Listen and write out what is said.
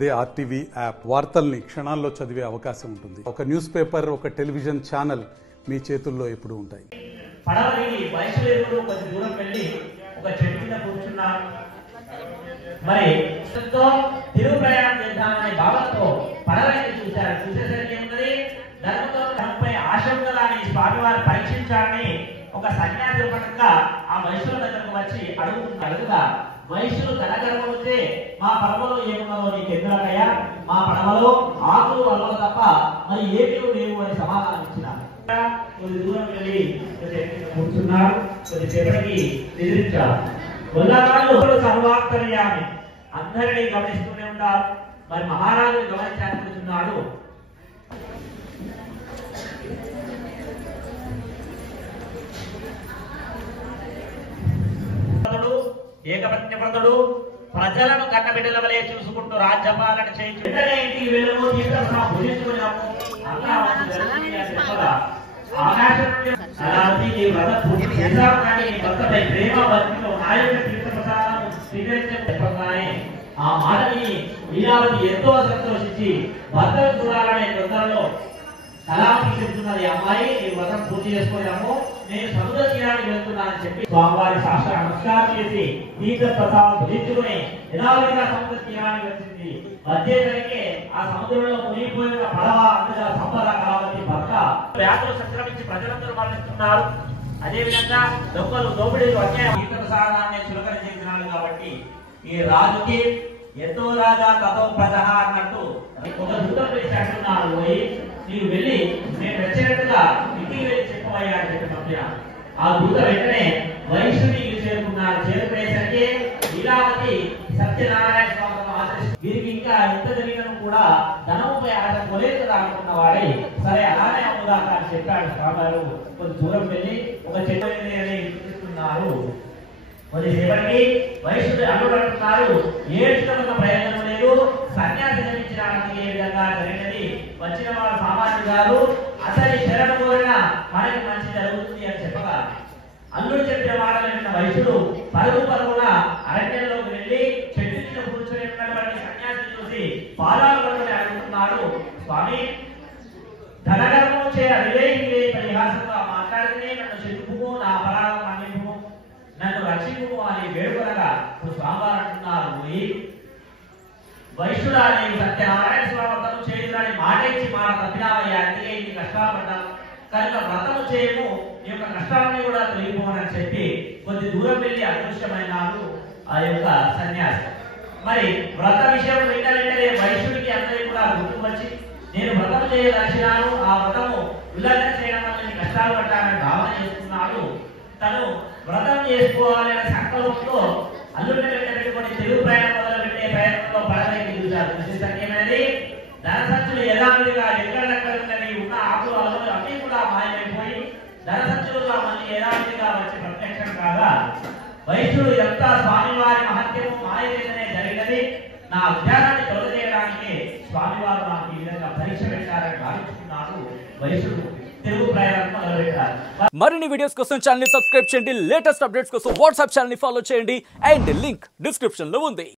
అదే RTV app వార్తల్ని క్షణాల్లో చదివే అవకాశం ఉంటుంది. ఒక న్యూస్ పేపర్, ఒక టెలివిజన్ ఛానల్ మీ చేతుల్లో ఎప్పుడూ ఉంటాయి. పడవని వైశ్వలేరుడు కొంచెం దూరం వెళ్ళి ఒక చెట్టు కింద కూర్చున్నారు. మరి తిరుగు ప్రయాణం చేద్దామనే భావంతో పడవని చూశారు. చూసేసరికి ఏమున్నది, ధర్మంతో తనపై ఆశ ఉందని స్వామివారు పరీక్షించాలని ఒక సన్యాసి రూపంగా ఆ వైశ్యుల దగ్గరకు వచ్చి అడుగుగా వైశ్యులు ధనగర్వముతే మా పడవలో ఏమున్నదో నీకు ఎందుకయ్యా, మా పడవలో ఆకులు వల్లలు తప్ప మరి ఏమీ లేవు అని సమాధానం ఇచ్చినారు. కొద్ది దూరం వెళ్ళి కూర్చున్నారు. కొద్దిసేపటికి నిద్రించారు. గొల్లవాళ్ళు సర్వాంతర్యామి, అందరినీ గమనిస్తూనే ఉంటారు. మరి మహారాజు గమనించాలనుకుంటున్నాడు. ఏకపత్నివ్రతుడు ప్రజలను కన్నబిడ్డల వలె చూసుకుంటూ రాజ్యపాలన చేయించు. ఇంటికి వెళ్ళము, భుజించుకున్నాము. ఆ మాటని లీలావతి ఎంతో సంతోషించి భర్తను చూడాలనే తొందరలో కళావతి చెప్తున్నది, అమ్మాయి నీ వ్రతం పూర్తి చేసుకున్నాము, నేను సముద్ర తీరానికి వెళ్తున్నానని చెప్పి స్వామివారి శాస్త్ర నమస్కారం చేసి తీర్థ ప్రసాదం భుజించుకుని యథావిధిగా సముద్ర తీరానికి వచ్చింది. వచ్చేసరికి ఆ సముద్రంలో మునిగిపోయిన పడవ అందుగా సంపద కళావతి భర్త వ్యాధులు సంక్రమించి ప్రజలందరూ మరణిస్తున్నారు. అదేవిధంగా దొంగలు దోపిడీలు అన్యాయం తీర్థ ప్రసాదాన్ని చులకన చేసినారు. కాబట్టి ఈ రాజుకి ఎంతో రాజా తతో ప్రజ అన్నట్టు ఒక దూతం వేసి అంటున్నారు, పోయి నీవు వెళ్ళి నేను వచ్చినట్టుగా ఇంటికి వెళ్ళి చెప్పవయ్యా అని చెప్పి పంపినా. ఆ దూత వెంటనే వైశ్యుని చేరుకున్నారు. చేరుకునేసరికి లీలావతి సత్యనారాయణ స్వామిని ఆచరిస్తూ వీరికి ఇంకా ఎంత జరిగినా కూడా ధనముపై ఆధార కొలేదు కదా అనుకున్న వాడి సరే అలానే అవుదాక అని చెప్పాడు స్వామివారు. కొంచెం దూరం వెళ్ళి ఒక చెట్టు చెప్తున్నారు. కొద్దిసేపటికి వైశ్యుడు అడ్డుపడుతున్నారు. ఏడ్చుకున్న ప్రయోజనం లేదు, సన్యాసి జన్మించడానికి ఏ విధంగా జరిగినది. వచ్చిన వాడు సామాన్యుడు గారు, అతని శరణ కోరిన మనకి మంచి జరుగుతుంది అని చెప్పగా అల్లుడు చెప్పిన మాటలు విన్న వైశ్యుడు పరుగున అరణ్యంలోకి వెళ్ళి చెట్టు కింద కూర్చొని ఉన్నటువంటి సన్యాసిని చూసి పాదాలు పట్టుకుని అడుగుతున్నాడు, స్వామి ధనగర్వం చే అవివేకి పరిహాసంగా మాట్లాడితే నన్ను చెప్పుకు, నా అపరాధం మన్నింపు, నన్ను రక్షింపు అని వేడుకనగా స్వామివారు అంటున్నారు, వైశ్యుడా నీవు సత్యనారాయణ స్వామి వ్రతము చేయుదని మాట ఇచ్చి మాట తప్పినావయ్యా, అందుకే ఇన్ని కష్టాలు పడ్డాను కనుక వ్రతము చేయము, ఈ యొక్క కష్టాన్ని కూడా తొలగిపోవని చెప్పి కొద్ది దూరం వెళ్ళి అదృశ్యమైనారు ఆ యొక్క సన్యాసి. మరి వ్రత విషయం వెంటనే వైశ్యుడికి అందరికీ కూడా గుర్తు వచ్చి నేను వ్రతము చేయదలిచినాను, ఆ వ్రతము ఉల్లంఘన చేయడం వల్ల కష్టాలు పడ్డానని భావన చేస్తున్నాడు. తను వ్రతం చేసుకోవాలి అనే సంకల్పంతో అల్లుడిని వెంట పెట్టుకొని తెలుగు ప్రయాణం మొదలు పెట్టే ప్రయత్నంలో పడవకి దిగుతారు. ఏమైనది, ధన సంచులు యథావిధిగా ఎక్కడెక్కడున్నవి ఉన్న ఆకులు అల్లులు అన్ని కూడా మాయమైపోయి ధన సంచులుగా మళ్ళీ యథావిధిగా వచ్చి ప్రత్యక్షం కాగా వైశ్యుడు ఎంత స్వామివారి మహత్యము మాయలేదనే జరిగినది, నా అజ్ఞానాన్ని తొలగజేయడానికి స్వామివారు నాకు ఈ విధంగా పరీక్ష పెట్టారని భావిస్తున్నాడు. వైశ్యుడు తెలుగు ప్రయాణం మొదలు పెట్టారు. మరిన్ని వీడియోస్ కోసం ఛానల్ ని సబ్స్క్రైబ్ చేయండి. లేటెస్ట్ అప్డేట్స్ కోసం వాట్సాప్ ఛానల్ ని ఫాలో చేయండి. అండ్ లింక్ డిస్క్రిప్షన్ లో ఉంది.